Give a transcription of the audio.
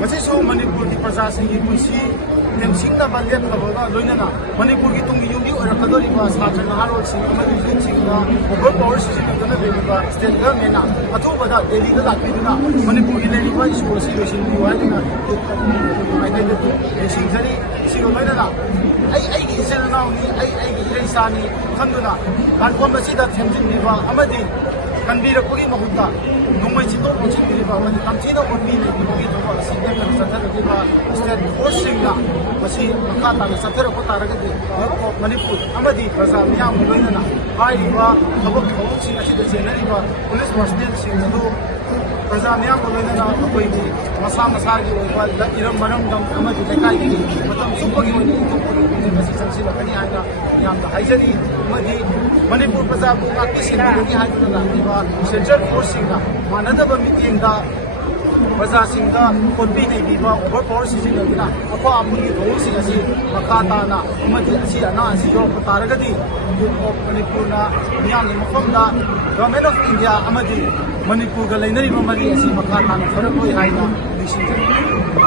ꯃꯁꯤꯁꯨ ꯃꯅꯤꯄꯨꯔꯒꯤ ꯄ꯭ꯔꯖꯥꯁꯤꯡꯒꯤ ꯄꯨꯟꯁꯤ ꯇꯦꯝꯁꯤꯡꯅꯕ ꯂꯦꯞꯅꯕꯒ ꯂꯣꯏꯅꯅ ꯃꯅꯤꯄꯨꯔꯒꯤ ꯇꯨꯡꯒꯤ ꯌꯨꯝꯕꯤ ꯑꯣꯏꯔꯛꯀꯗꯧꯔꯤꯕ ꯁꯥꯇ꯭ꯔ ꯅꯍꯥꯔꯣꯜꯁꯤꯡ ꯑꯃꯗꯤ ꯌꯨꯠꯁꯤꯡꯅ ꯑꯣꯚꯔ ꯄꯥꯋꯔ ꯁꯤꯖꯤꯟꯅꯗꯨꯅ ꯂꯩꯔꯤꯕ ꯁ꯭ꯇꯦꯠ ꯒꯚꯔꯟꯃꯦꯟꯠꯅ ꯑꯊꯨꯕꯗ ꯗꯦꯜꯂꯤꯗ ꯂꯥꯛꯄꯤꯗꯨꯅ ꯃꯅꯤꯄꯨꯔꯒꯤ ꯂꯩꯔꯤꯕ ꯏꯁꯨ ꯑꯁꯤ ꯂꯣꯏꯁꯤꯟꯕꯤꯌꯨ ꯍꯥꯏꯗꯨꯅ ꯍꯥꯏꯅꯖꯔꯤ ꯅꯤꯡꯁꯤꯡꯖꯔꯤ ꯁꯤꯒ ꯂꯣꯏꯅꯅ ꯑꯩꯒꯤ ꯏꯆꯤꯜ ꯏꯅꯥꯎꯅꯤ ꯑꯩꯒꯤ ꯏꯔꯩꯆꯥꯅꯤ ꯈꯟꯗꯨꯅ ꯂꯥꯟꯐꯝ ꯑꯁꯤꯗ ꯊꯦꯝꯖꯤꯟꯕꯤꯕ ꯑꯃꯗꯤ ꯀꯟꯕꯤꯔꯛꯄꯒꯤ ꯃꯍꯨꯠꯇ ꯅꯣꯡꯃꯩ ꯆꯤꯟꯊꯣꯛ ꯆꯤꯟꯕꯤꯕ ꯑꯃꯗꯤ ꯇꯝꯊꯤꯅ ꯑꯣꯠꯄꯤ ꯂꯩꯕꯤꯕꯒꯤ ꯊꯕꯛ ꯑꯁꯤ ꯂꯦꯞꯇꯅ ꯆꯠꯊꯔꯛꯂꯤꯕ ꯁ꯭ꯇꯦꯠ ꯐꯣꯔꯁꯁꯤꯡꯅ ꯃꯁꯤ ꯃꯈꯥ ꯇꯥꯅ ꯆꯠꯊꯔꯛꯄ ꯇꯥꯔꯒꯗꯤ ꯃꯅꯤꯄꯨꯔ ꯑꯃꯗꯤ ꯄ꯭ꯔꯖꯥ ꯃꯤꯌꯥꯝꯒ ꯂꯣꯏꯅꯅ ꯍꯥꯏꯔꯤꯕ ꯊꯕꯛ ꯊꯧꯔꯝꯁꯤꯡ ꯑꯁꯤꯗ ꯆꯦꯟꯅꯔꯤꯕ ꯄꯨꯂꯤꯁ ꯄꯥꯔꯁꯣꯅꯦꯜꯁꯤꯡ ꯑꯗꯨ ꯄ꯭ꯔꯖꯥ ꯃꯤꯌꯥꯝꯒ ꯂꯣꯏꯅꯅ ꯑꯩꯈꯣꯏꯒꯤ ꯃꯁꯥ ꯃꯁꯥꯒꯤ ꯑꯣꯏꯕ ꯏꯔꯝ ꯃꯔꯝꯗꯝ ꯑꯃꯗꯤ ꯂꯩꯀꯥꯏꯒꯤ ꯃꯇꯝ ꯆꯨꯞꯄꯒꯤ ꯑꯣꯏꯅ ꯏꯊꯣꯛꯄꯒꯤ ꯃꯁꯤ ꯆꯪꯁꯤꯜꯂꯛꯀꯅꯤ ꯍꯥꯏꯅ ꯌꯥꯝꯅ ꯍꯥꯏꯖꯔꯤ ꯑꯃꯗꯤ ꯃꯅꯤꯄꯨꯔ ꯄ꯭ꯔꯖꯥꯕꯨ ꯉꯥꯛꯄꯤ ꯁꯦꯟꯕꯤꯕꯒꯤ ꯍꯥꯏꯗꯨꯅ ꯂꯥꯛꯂꯤꯕ ꯁꯦꯟꯇ꯭ꯔꯦꯜ ꯐꯣꯔꯁꯁꯤꯡꯅ ꯃꯥꯟꯅꯗꯕ ꯃꯤꯠꯌꯦꯡꯗ ꯄ꯭ꯔꯖꯥꯁꯤꯡꯗ ꯑꯣꯠꯄꯤ ꯅꯩꯕꯤꯕ ꯑꯣꯚꯔ ꯄꯥꯋꯔ ꯁꯤꯖꯤꯟꯅꯗꯨꯅ ꯑꯐ ꯑꯄꯨꯟꯒꯤ ꯊꯧꯑꯣꯡꯁꯤꯡ ꯑꯁꯤ ꯃꯈꯥ ꯇꯥꯅ ꯑꯃꯗꯤ ꯑꯁꯤ ꯑꯅꯥ ꯑꯁꯤ ꯌꯧꯔꯛꯄ ꯇꯥꯔꯒꯗꯤ ꯃꯅꯤꯄꯨꯔꯅ ꯃꯤꯌꯥꯝꯒꯤ ꯃꯐꯝꯗ ꯒꯚꯔꯟꯃꯦꯟꯠ ꯑꯣꯐ ꯏꯟꯗꯤꯌꯥ ꯑꯃꯗꯤ ꯃꯅꯤꯄꯨꯔꯒ ꯂꯩꯅꯔꯤꯕ ꯃꯔꯤ ꯑꯁꯤ ꯃꯈꯥ ꯇꯥꯅ ꯐꯔꯛꯂꯣꯏ ꯍꯥꯏꯅ ꯅꯤꯡꯁꯤꯡꯖꯔꯤ꯫